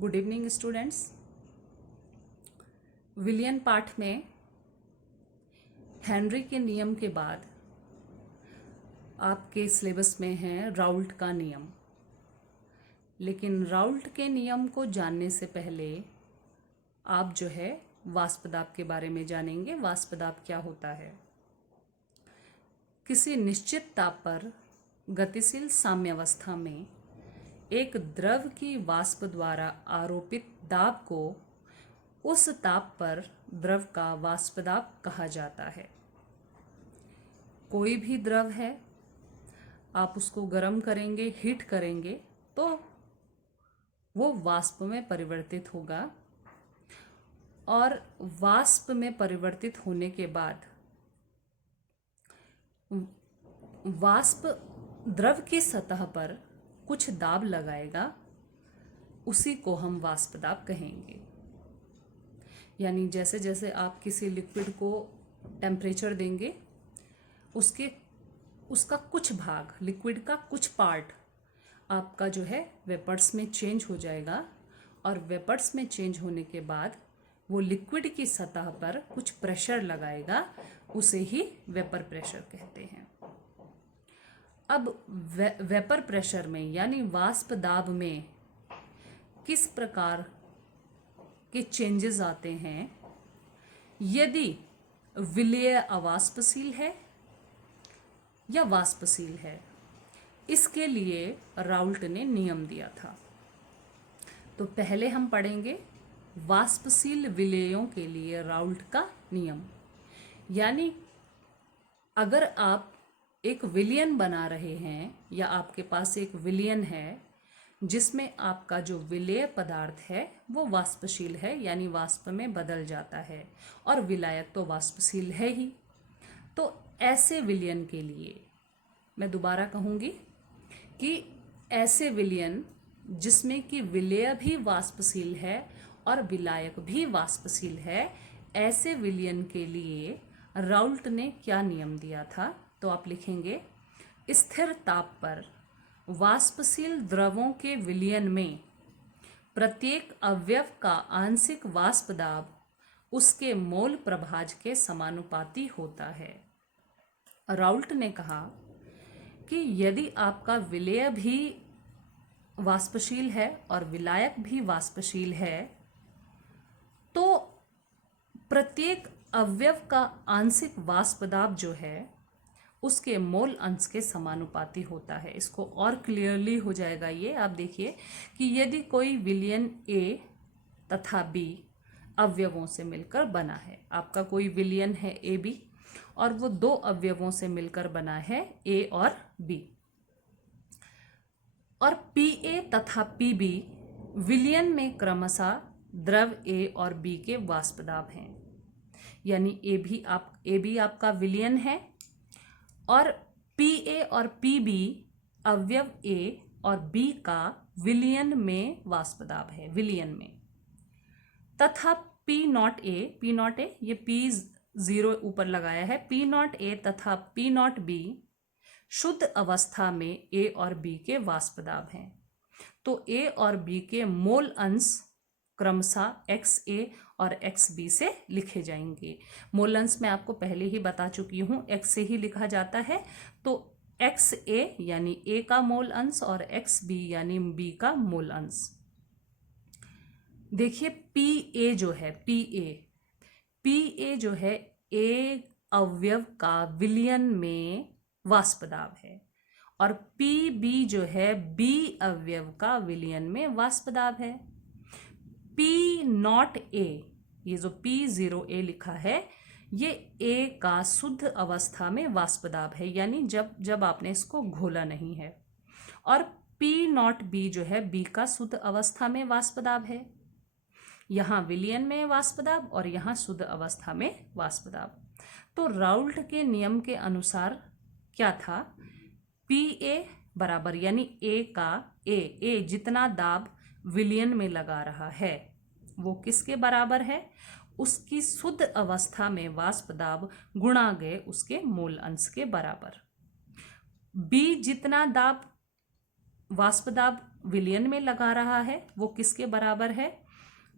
Good evening students. विलियन पाठ में Henry के नियम के बाद आपके सिलेबस में है राउल्ट का नियम। लेकिन राउल्ट के नियम को जानने से पहले आप जो है वाष्प दाब के बारे में जानेंगे। वाष्प दाब क्या होता है? किसी निश्चित ताप पर गतिशील साम्यावस्था में एक द्रव की वाष्प द्वारा आरोपित दाब को उस ताप पर द्रव का वाष्प दाब कहा जाता है। कोई भी द्रव है, आप उसको गर्म करेंगे, हीट करेंगे तो वो वाष्प में परिवर्तित होगा और वाष्प में परिवर्तित होने के बाद वाष्प द्रव की सतह पर कुछ दाब लगाएगा, उसी को हम वाष्प दाब कहेंगे। यानी जैसे जैसे आप किसी लिक्विड को टेम्परेचर देंगे, उसका कुछ भाग, लिक्विड का कुछ पार्ट आपका जो है वेपर्स में चेंज हो जाएगा और वेपर्स में चेंज होने के बाद वो लिक्विड की सतह पर कुछ प्रेशर लगाएगा, उसे ही वेपर प्रेशर कहते हैं। अब वेपर प्रेशर में यानी वाष्प दाब में किस प्रकार के चेंजेस आते हैं? यदि विलेय अवाष्पशील है या वाष्पशील है, इसके लिए राउल्ट ने नियम दिया था। तो पहले हम पढ़ेंगे वाष्पशील विलेयों के लिए राउल्ट का नियम। यानी अगर आप एक विलयन बना रहे हैं या आपके पास एक विलयन है जिसमें आपका जो विलेय पदार्थ है वो वाष्पशील है, यानी वाष्प में बदल जाता है, और विलायक तो वाष्पशील है ही, तो ऐसे विलयन के लिए मैं दोबारा कहूँगी कि ऐसे विलयन जिसमें कि विलेय भी वाष्पशील है और विलायक भी वाष्पशील है, ऐसे विलयन के लिए राउल्ट ने क्या नियम दिया था? तो आप लिखेंगे, स्थिर ताप पर वाष्पशील द्रवों के विलयन में प्रत्येक अवयव का आंशिक वाष्प दाब उसके मोल प्रभाज के समानुपाती होता है। राउल्ट ने कहा कि यदि आपका विलेय भी वाष्पशील है और विलायक भी वाष्पशील है, तो प्रत्येक अवयव का आंशिक वाष्प दाब जो है उसके मोल अंश के समानुपाती होता है। इसको और क्लियरली हो जाएगा ये। आप देखिए कि यदि कोई विलयन ए तथा बी अवयवों से मिलकर बना है, आपका कोई विलयन है ए बी और वो दो अवयवों से मिलकर बना है ए और बी, और पी ए तथा पी बी विलयन में क्रमशः द्रव ए और बी के वाष्प दाब हैं। यानी ए बी आपका विलयन है और पी ए और पी बी अवयव ए और बी का विलयन में वाष्प दाब है, विलयन में, तथा पी नॉट ए ये पी जीरो ऊपर लगाया है, पी नॉट ए तथा पी नॉट बी शुद्ध अवस्था में ए और बी के वाष्प दाब हैं। तो ए और बी के मोल अंश क्रमशः एक्स ए और एक्स बी से लिखे जाएंगे। मोल अंश मैं आपको पहले ही बता चुकी हूँ, एक्स से ही लिखा जाता है। तो एक्स ए यानी ए का मोल अंश और एक्स बी यानी बी का मोल अंश। देखिए पी ए जो है, पी ए जो है ए अवयव का विलयन में वाष्प दाब है, और पी बी जो है बी अवयव का विलयन में वाष्प दाब है। पी नॉट ए, ये जो P0A लिखा है, ये ए का शुद्ध अवस्था में वाष्प दाब है, यानी जब आपने इसको घोला नहीं है, और P नॉट बी जो है बी का शुद्ध अवस्था में वाष्प दाब है। यहाँ विलयन में वाष्प दाब और यहाँ शुद्ध अवस्था में वाष्प दाब। तो राउल्ट के नियम के अनुसार क्या था? पी ए बराबर, यानी ए का ए जितना दाब विलयन में लगा रहा है वो किसके बराबर है? उसकी शुद्ध अवस्था में वाष्प दाब गुणा गए उसके मोल अंश के बराबर। बी जितना दाब वाष्प दाब विलयन में लगा रहा है वो किसके बराबर है,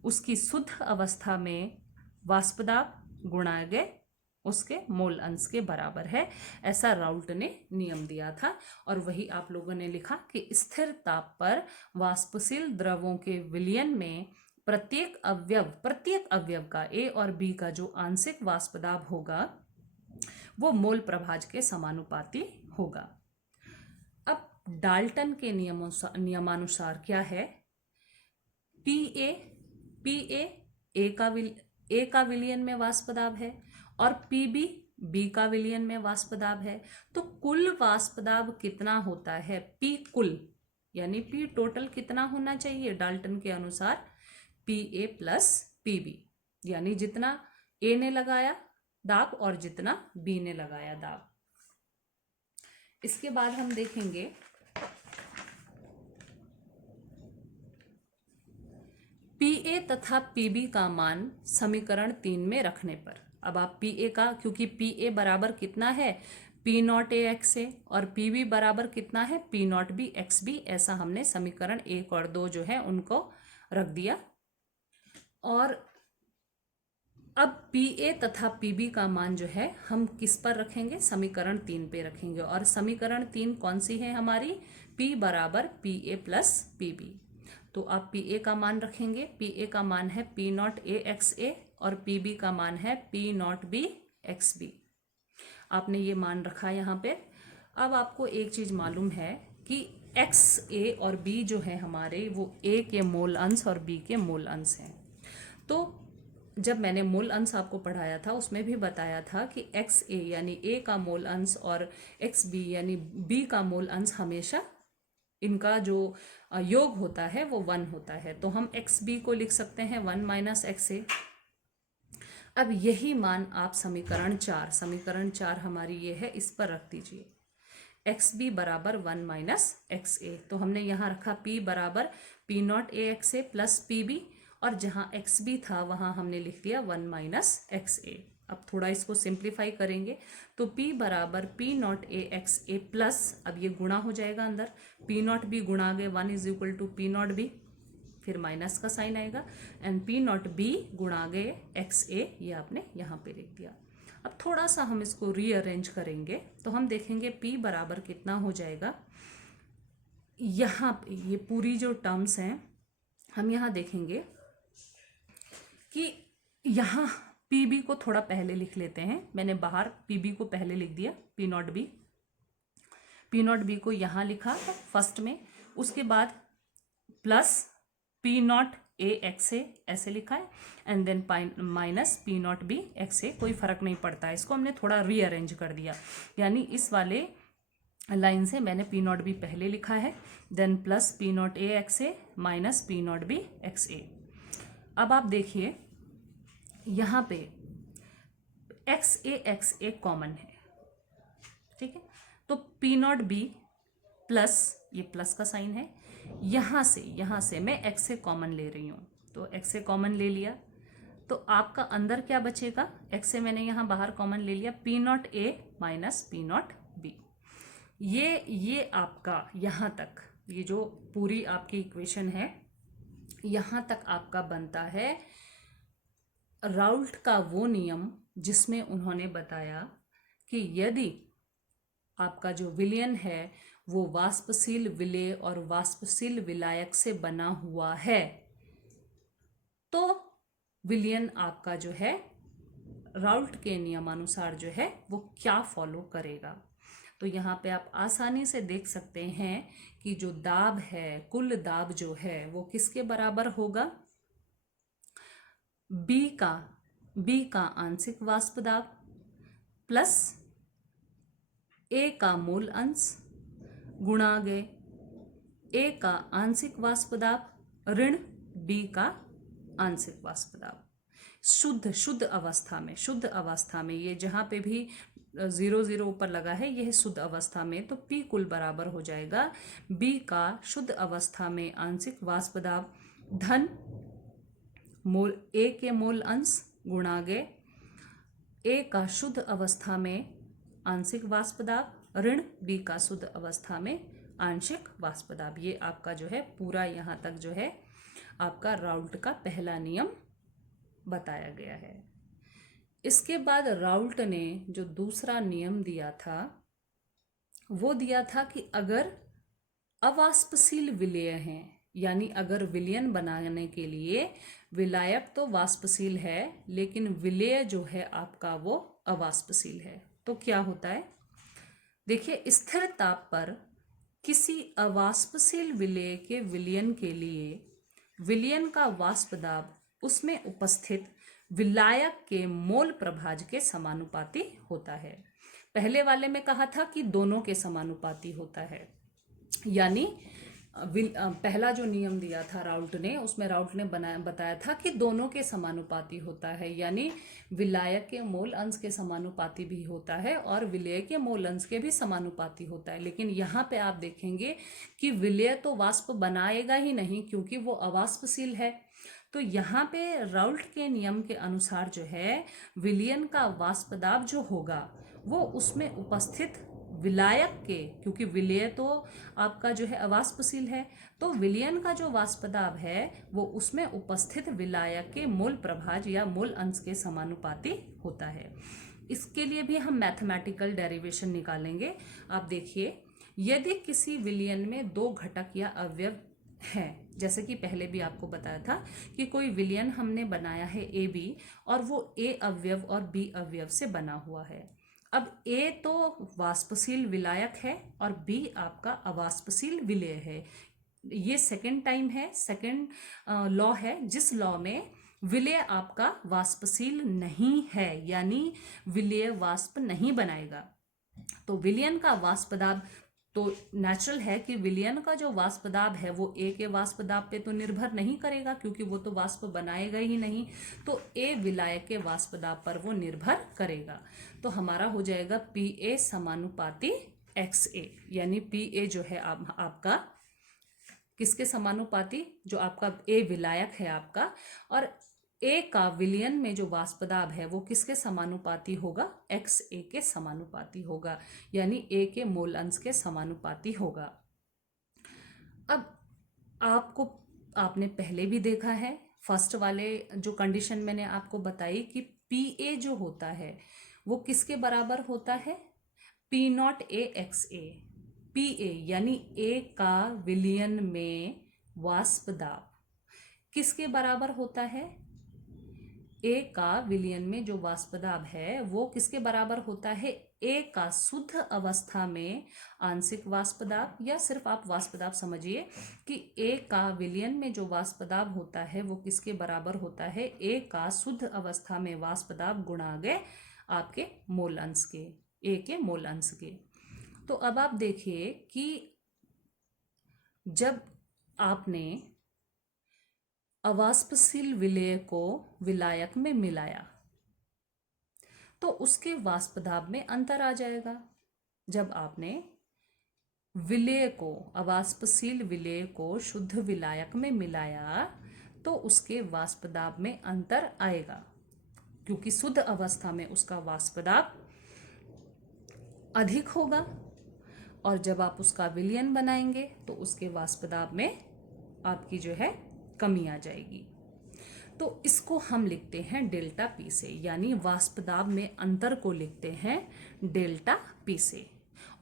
उसकी शुद्ध अवस्था में वाष्प दाब गुणा गए उसके मोल अंश के बराबर है। ऐसा राउल्ट ने नियम दिया था और वही आप लोगों ने लिखा कि स्थिर ताप पर वाष्पशील द्रवों के विलयन में प्रत्येक अवयव का ए और बी का जो आंशिक वाष्प दाब होगा वो मोल प्रभाज के समानुपाती होगा। अब डाल्टन के नियमानुसार क्या है, पीए ए का विलयन में वाष्प दाब है और पीबी बी का विलयन में वाष्प दाब है। तो कुल वाष्प दाब कितना होता है, पी कुल यानी पी टोटल कितना होना चाहिए डाल्टन के अनुसार, P A plus P B, यानी जितना ए ने लगाया दाब और जितना बी ने लगाया दाब। इसके बाद हम देखेंगे पीए तथा पीबी का मान समीकरण 3 में रखने पर। अब आप पीए का, क्योंकि पीए बराबर कितना है P not A X A और पीबी बराबर कितना है P not B X B, ऐसा हमने समीकरण 1 और 2 जो है उनको रख दिया। और अब पीए तथा पीबी का मान जो है हम किस पर रखेंगे, समीकरण 3 पे रखेंगे। और समीकरण 3 कौन सी है हमारी, पी बराबर P A plus P B. तो आप पी ए का मान रखेंगे, पी ए का मान है P not A X A और पी बी का मान है P not B X B. आपने ये मान रखा यहाँ पे। अब आपको एक चीज मालूम है कि एक्स ए और बी जो है हमारे वो ए के मोल अंश और बी के मोल अंश हैं। तो जब मैंने मूल अंश आपको पढ़ाया था उसमें भी बताया था कि एक्स ए यानी ए का मोल अंश और एक्स बी यानी बी का मोल अंश हमेशा इनका जो योग होता है वो 1 होता है। तो हम एक्स बी को लिख सकते हैं 1 माइनस एक्स ए। अब यही मान आप समीकरण 4 हमारी ये है, इस पर रख दीजिए, एक्स बी बराबर 1 माइनस एक्स ए। तो हमने यहाँ रखा पी बराबर P not A X A plus P B, और जहाँ एक्स बी था वहाँ हमने लिख दिया 1 माइनस एक्स ए। अब थोड़ा इसको सिंप्लीफाई करेंगे तो p बराबर P not A X A plus, अब ये गुणा हो जाएगा अंदर, पी नॉट बी गुणा गए 1 is equal to P not B, फिर माइनस का साइन आएगा, एंड पी नॉट बी गुणा गए एक्स ए, ये आपने यहाँ पे लिख दिया। अब थोड़ा सा हम इसको रीअरेंज करेंगे तो हम देखेंगे p बराबर कितना हो जाएगा। यहाँ पे ये पूरी जो टर्म्स हैं हम यहाँ देखेंगे कि यहाँ पी बी को थोड़ा पहले लिख लेते हैं। मैंने बाहर पी बी को पहले लिख दिया, पी नॉट बी को यहाँ लिखा फर्स्ट में, उसके बाद plus P not A X A ऐसे लिखा है, and then minus P not B X A, कोई फर्क नहीं पड़ता है, इसको हमने थोड़ा रीअरेंज कर दिया। यानी इस वाले लाइन से मैंने पी नॉट बी पहले लिखा है, then plus P not A X A minus P not B X A. अब आप देखिए यहाँ पे एक्स ए कॉमन है, ठीक है, तो पी नॉट बी प्लस, ये प्लस का साइन है, यहाँ से मैं एक्स ए कॉमन ले रही हूँ, तो एक्स ए कॉमन ले लिया तो आपका अंदर क्या बचेगा, एक्स ए मैंने यहाँ बाहर कॉमन ले लिया, P not A minus P not B. ये आपका यहाँ तक, ये जो पूरी आपकी इक्वेशन है यहाँ तक आपका बनता है राउल्ट का वो नियम जिसमें उन्होंने बताया कि यदि आपका जो विलयन है वो वाष्पशील विलेय और वाष्पशील विलायक से बना हुआ है तो विलयन आपका जो है राउल्ट के नियमानुसार जो है वो क्या फॉलो करेगा। तो यहाँ पे आप आसानी से देख सकते हैं कि जो दाब है, कुल दाब जो है वो किसके बराबर होगा, बी का आंशिक वाष्प दाब प्लस ए का मूल अंश गुणा गए ए का आंशिक वाष्प दाब ऋण बी का आंशिक वाष्प दाब। शुद्ध अवस्था में ये जहाँ पे भी 0 ऊपर लगा है यह शुद्ध अवस्था में, तो P कुल बराबर हो जाएगा B का शुद्ध अवस्था में आंशिक वाष्प दाब धन मोल A के मोल अंश गुणा गए A का शुद्ध अवस्था में आंशिक वाष्प दाब ऋण B का शुद्ध अवस्था में आंशिक वाष्प दाब। ये आपका जो है पूरा यहाँ तक जो है आपका राउल्ट का पहला नियम बताया गया है। इसके बाद राउल्ट ने जो दूसरा नियम दिया था वो दिया था कि अगर अवाष्पशील विलेय हैं, यानी अगर विलयन बनाने के लिए विलायक तो वाष्पशील है लेकिन विलेय जो है आपका वो अवाष्पशील है, तो क्या होता है? देखिए, स्थिर ताप पर किसी अवाष्पशील विलेय के विलयन के लिए विलयन का वाष्प दाब उसमें उपस्थित विलायक के मोल प्रभाज के समानुपाती होता है। पहले वाले में कहा था कि दोनों के समानुपाती होता है, यानी पहला जो नियम दिया था राउल्ट ने, उसमें राउल्ट ने बताया था कि दोनों के समानुपाती होता है, यानी विलायक के मोल अंश के समानुपाती भी होता है और विलेय के मोल अंश के भी समानुपाती होता है। लेकिन यहाँ पे आप देखेंगे कि विलेय तो वाष्प बनाएगा ही नहीं क्योंकि वो अवाष्पशील है। तो यहाँ पे राउल्ट के नियम के अनुसार जो है विलयन का वाष्प दाब जो होगा वो उसमें उपस्थित विलायक के, क्योंकि विलेय तो आपका जो है अवाष्पशील है, तो विलयन का जो वाष्प दाब है वो उसमें उपस्थित विलायक के मोल प्रभाज या मोल अंश के समानुपाती होता है। इसके लिए भी हम मैथमेटिकल डेरिवेशन निकालेंगे। आप देखिए, यदि किसी विलयन में दो घटक या अवयव हैं, जैसे कि पहले भी आपको बताया था कि कोई विलयन हमने बनाया है ए बी और वो ए अवयव और बी अवयव से बना हुआ है। अब ए तो वाष्पशील विलायक है और बी आपका अवाष्पशील विलेय है। ये सेकंड टाइम है, सेकंड लॉ है जिस लॉ में विलेय आपका वाष्पशील नहीं है, यानी विलेय वाष्प नहीं बनाएगा। तो विलयन का वाष्प दाब तो नेचुरल है कि विलयन का जो वाष्प दाब है वो ए के वाष्प दाब पे तो निर्भर नहीं करेगा क्योंकि वो तो वाष्प बनाएगा ही नहीं, तो ए विलायक के वाष्प दाब पर वो निर्भर करेगा। तो हमारा हो जाएगा पी ए समानुपाती एक्स ए, यानी पी ए जो है आपका किसके समानुपाती, जो आपका ए विलायक है आपका, और ए का विलयन में जो वाष्प दाब है वो किसके समानुपाती होगा? एक्स ए के समानुपाती होगा, यानी ए के मोल अंश के समानुपाती होगा। अब आपने पहले भी देखा है, फर्स्ट वाले जो कंडीशन मैंने आपको बताई कि पी ए जो होता है वो किसके बराबर होता है? P not A X A. P A यानी ए का विलयन में वाष्प दाब किसके बराबर होता है? ए का विलयन में जो वाष्प दाब है वो किसके बराबर होता है? ए का शुद्ध अवस्था में आंशिक वाष्प दाब, या सिर्फ आप वाष्प दाब समझिए कि ए का विलयन में जो वाष्प दाब होता है वो किसके बराबर होता है? ए का शुद्ध अवस्था में वाष्प दाब गुणा गए आपके मोल अंश के, ए के मोल अंश के। तो अब आप देखिए कि जब आपने अवाष्पशील विलेय को विलायक में मिलाया तो उसके वाष्प दाब में अंतर आ जाएगा। जब आपने विलेय को, अवाष्पशील विलेय को शुद्ध विलायक में मिलाया तो उसके वाष्प दाब में अंतर आएगा, क्योंकि शुद्ध अवस्था में उसका वाष्प दाब अधिक होगा और जब आप उसका विलयन बनाएंगे तो उसके वाष्प दाब में आपकी जो है कमी आ जाएगी। तो इसको हम लिखते हैं डेल्टा पी से, यानी वाष्प दाब में अंतर को लिखते हैं डेल्टा पी से।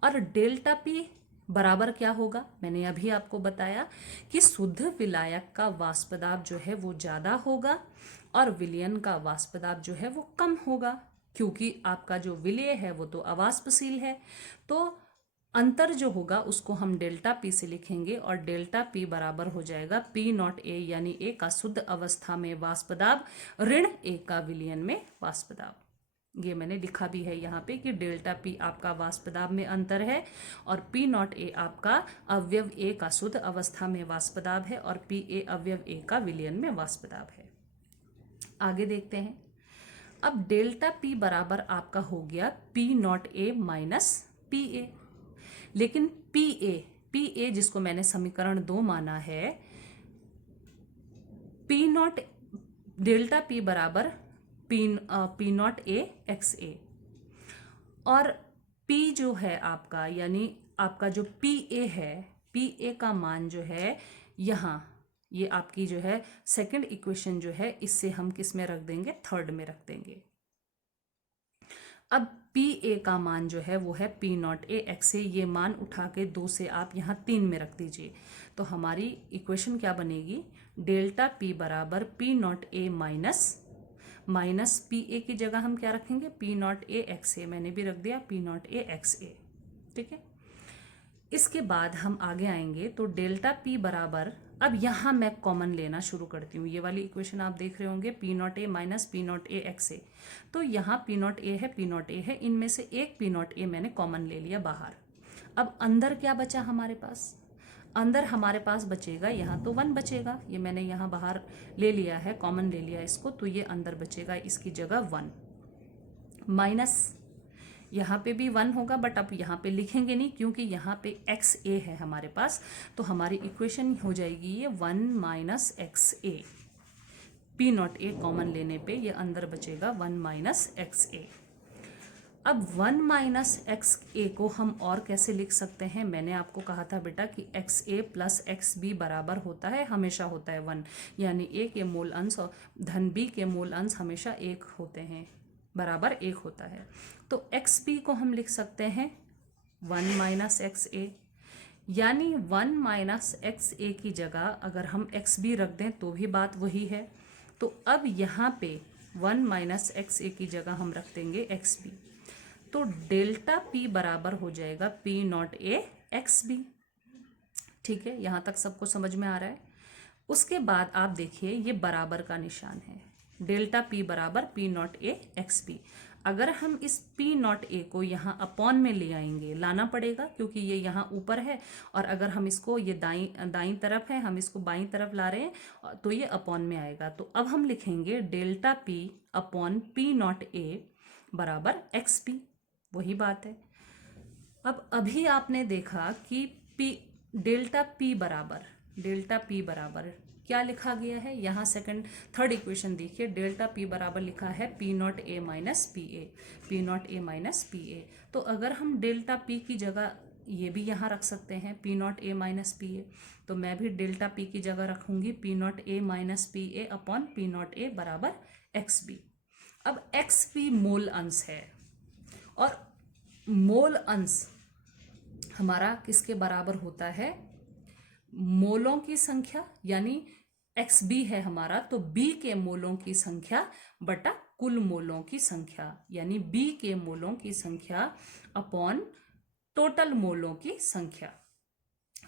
और डेल्टा पी बराबर क्या होगा? मैंने अभी आपको बताया कि शुद्ध विलायक का वाष्प दाब जो है वो ज़्यादा होगा और विलयन का वाष्प दाब जो है वो कम होगा, क्योंकि आपका जो विलेय है वो तो अवाष्पशील है। तो अंतर जो होगा उसको हम डेल्टा पी से लिखेंगे और डेल्टा पी बराबर हो जाएगा पी नॉट ए, यानी ए का शुद्ध अवस्था में वाष्प दाब ऋण ए का विलयन में वाष्प दाब। ये मैंने लिखा भी है यहाँ पे कि डेल्टा पी आपका वाष्प दाब में अंतर है और पी नॉट ए आपका अवयव ए का शुद्ध अवस्था में वाष्प दाब है और पी ए अवयव ए का विलयन में वाष्प दाब है। आगे देखते हैं। अब डेल्टा पी बराबर आपका हो गया P not A minus P ए, लेकिन पी ए जिसको मैंने समीकरण 2 माना है, पी नॉट डेल्टा पी बराबर P not A X A, और पी जो है आपका यानी आपका जो पी ए है, पी ए का मान जो है यहाँ, ये आपकी जो है सेकंड इक्वेशन जो है, इससे हम किस में रख देंगे, थर्ड में रख देंगे। अब पी ए का मान जो है वो है पी नॉट ए एक्स ए, ये मान उठा के 2 से आप यहाँ 3 में रख दीजिए। तो हमारी इक्वेशन क्या बनेगी, डेल्टा पी बराबर P not A minus P ए की जगह हम क्या रखेंगे, पी नॉट ए एक्स ए, मैंने भी रख दिया पी नॉट ए एक्स ए। ठीक है, इसके बाद हम आगे आएंगे तो डेल्टा पी बराबर, अब यहाँ मैं कॉमन लेना शुरू करती हूँ। ये वाली इक्वेशन आप देख रहे होंगे P not A minus P not A X A, तो यहाँ पी नॉट ए है, पी नॉट ए है, इनमें से एक पी नॉट ए मैंने कॉमन ले लिया बाहर। अब अंदर क्या बचा हमारे पास, अंदर हमारे पास बचेगा यहाँ तो 1 बचेगा, ये मैंने यहाँ बाहर ले लिया है, कॉमन ले लिया इसको, तो ये अंदर बचेगा इसकी जगह 1 माइनस, यहाँ पे भी 1 होगा बट अब यहाँ पे लिखेंगे नहीं क्योंकि यहाँ पे एक्स ए है हमारे पास, तो हमारी इक्वेशन हो जाएगी ये 1 minus x A, P not A common लेने पे ये अंदर बचेगा 1 माइनस एक्स ए। अब 1 माइनस एक्स ए को हम और कैसे लिख सकते हैं, मैंने आपको कहा था बेटा कि x A plus x B बराबर होता है, हमेशा होता है 1, यानी ए के मूल अंश और धन बी के मूल अंश हमेशा 1 होते हैं, बराबर 1 होता है। तो एक्स बी को हम लिख सकते हैं 1 माइनस एक्स ए, यानी 1 माइनस एक्स ए की जगह अगर हम एक्स बी रख दें तो भी बात वही है। तो अब यहाँ पे 1 माइनस एक्स ए की जगह हम रख देंगे एक्स बी, तो डेल्टा पी बराबर हो जाएगा P not A X B. ठीक है, यहाँ तक सबको समझ में आ रहा है। उसके बाद आप देखिए ये बराबर का निशान है, डेल्टा पी बराबर P not A X B. अगर हम इस पी नॉट ए को यहाँ अपॉन में ले आएंगे, लाना पड़ेगा क्योंकि ये यहाँ ऊपर है, और अगर हम इसको, ये दाईं तरफ है, हम इसको बाईं तरफ ला रहे हैं तो ये अपॉन में आएगा। तो अब हम लिखेंगे delta P upon P not ए बराबर एक्स पी, वही बात है। अब अभी आपने देखा कि डेल्टा पी बराबर क्या लिखा गया है, यहाँ थर्ड इक्वेशन देखिए, डेल्टा पी बराबर लिखा है P not A minus P A, P not A minus P ए। तो अगर हम डेल्टा पी की जगह ये भी यहाँ रख सकते हैं P not A minus P ए, तो मैं भी डेल्टा पी की जगह रखूंगी P not A minus P A upon P not ए बराबर एक्स बी। अब एक्स बी मोल अंश है, और मोल अंश हमारा किसके बराबर होता है, मोलों की संख्या, यानी एक्स बी है हमारा, तो बी के मोलों की संख्या बटा कुल मोलों की संख्या, यानी बी के मोलों की संख्या अपॉन टोटल मोलों की संख्या।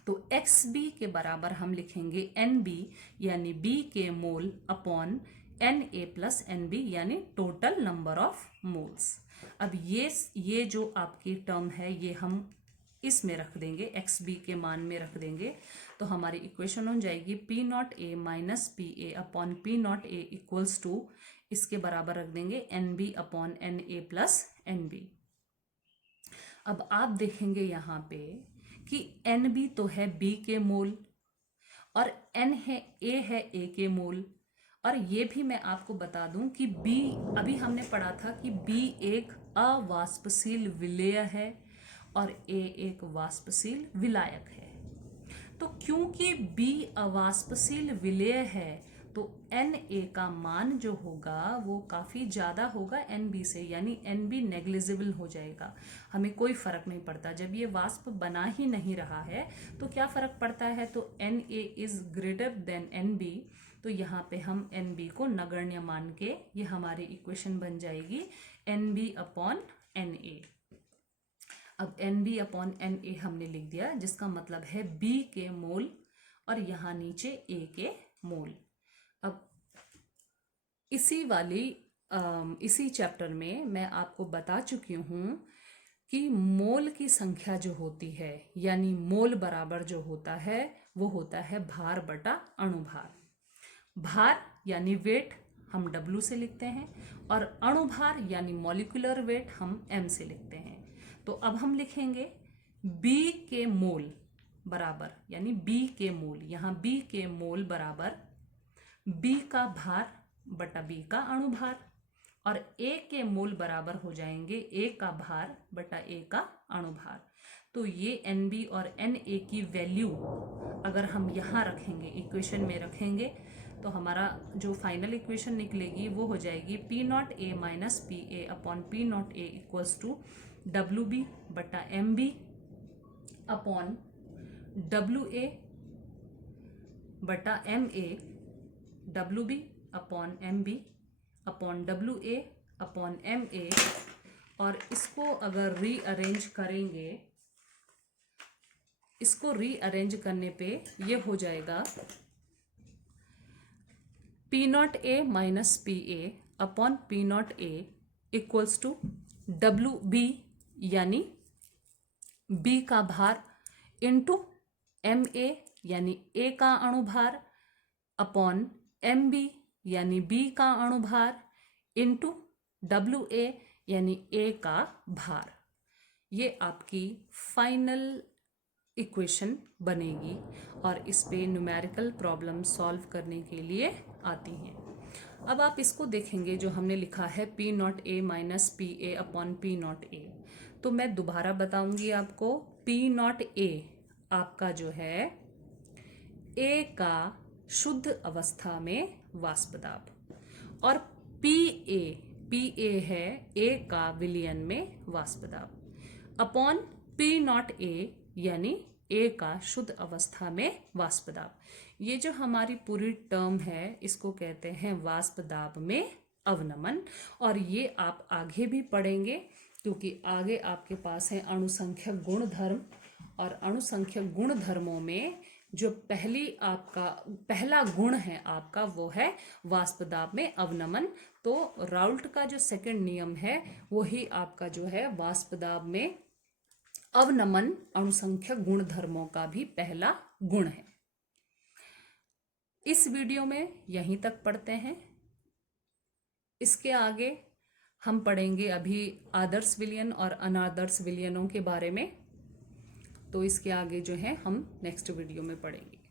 तो एक्स बी के बराबर हम लिखेंगे एन बी, यानी बी के mole upon N A plus N B, यानी टोटल नंबर ऑफ मोल्स। अब ये जो आपकी टर्म है ये हम इसमें रख देंगे, एक्स बी के मान में रख देंगे, तो हमारी इक्वेशन हो जाएगी P not A minus P A upon P not A equals to, इसके बराबर रख देंगे N B upon N A plus N B. अब आप देखेंगे यहाँ पे कि एन बी तो है बी के मोल, और एन है ए के मोल, और ये भी मैं आपको बता दूं कि बी, अभी हमने पढ़ा था कि बी एक अवाष्पशील विलेय है और ए एक वाष्पशील विलायक है। तो क्योंकि बी अवाष्पशील विलेय है तो एन ए का मान जो होगा वो काफ़ी ज़्यादा होगा एन बी से, यानी एन बी नेग्लिजिबल हो जाएगा, हमें कोई फ़र्क नहीं पड़ता। जब ये वाष्प बना ही नहीं रहा है तो क्या फ़र्क पड़ता है, तो N A is greater than N B, तो यहाँ पे हम एन बी को नगण्य मान के ये हमारी इक्वेशन बन जाएगी N B upon N A. अब N B upon N A हमने लिख दिया, जिसका मतलब है बी के मोल और यहाँ नीचे ए के मोल। अब इसी चैप्टर में मैं आपको बता चुकी हूँ कि मोल की संख्या जो होती है, यानी मोल बराबर जो होता है वो होता है भार बटा अणुभार। भार यानी वेट हम W से लिखते हैं, और अणुभार यानी मॉलिक्यूलर वेट हम M से लिखते हैं। तो अब हम लिखेंगे B के मोल बराबर, यानी B के मोल, यहाँ B के मोल बराबर B का भार बटा B का अणुभार, और A के मोल बराबर हो जाएंगे A का भार बटा A का अणुभार। तो ये NB और NA की वैल्यू अगर हम यहाँ रखेंगे, इक्वेशन में रखेंगे, तो हमारा जो फाइनल इक्वेशन निकलेगी वो हो जाएगी P0A minus PA upon P0A equals to WB बटा MB अपॉन WA बटा MA, WB upon MB upon WA upon MA। और इसको अगर रीअरेंज करेंगे, इसको रीअरेंज करने पे ये हो जाएगा P0A minus PA upon P0A equals to WB यानी B का भार इंटू MA यानी A का अणुभार अपॉन MB यानी B का अणुभार इंटू WA यानी A का भार। ये आपकी फाइनल इक्वेशन बनेगी और इस पे न्यूमेरिकल प्रॉब्लम सॉल्व करने के लिए आती हैं। अब आप इसको देखेंगे जो हमने लिखा है P0A minus PA upon P0A, तो मैं दोबारा बताऊंगी आपको। P0A आपका जो है A का शुद्ध अवस्था में वाष्प दाब और PA है A का विलयन में वाष्प दाब अपॉन P0A यानी A का शुद्ध अवस्था में वाष्प दाब। ये जो हमारी पूरी टर्म है इसको कहते हैं वाष्प दाब में अवनमन। और ये आप आगे भी पढ़ेंगे क्योंकि आगे आपके पास है अणुसंख्यक गुणधर्म, और अणुसंख्यक गुणधर्मों में जो पहला गुण है आपका वो है वाष्प दाब में अवनमन। तो राउल्ट का जो सेकंड नियम है वही आपका जो है वाष्प दाब में अवनमन अणुसंख्यक गुणधर्मों का भी पहला गुण है। इस वीडियो में यहीं तक पढ़ते हैं। इसके आगे हम पढ़ेंगे अभी आदर्श विलयन और अनादर्श विलयनों के बारे में, तो इसके आगे जो है हम नेक्स्ट वीडियो में पढ़ेंगे।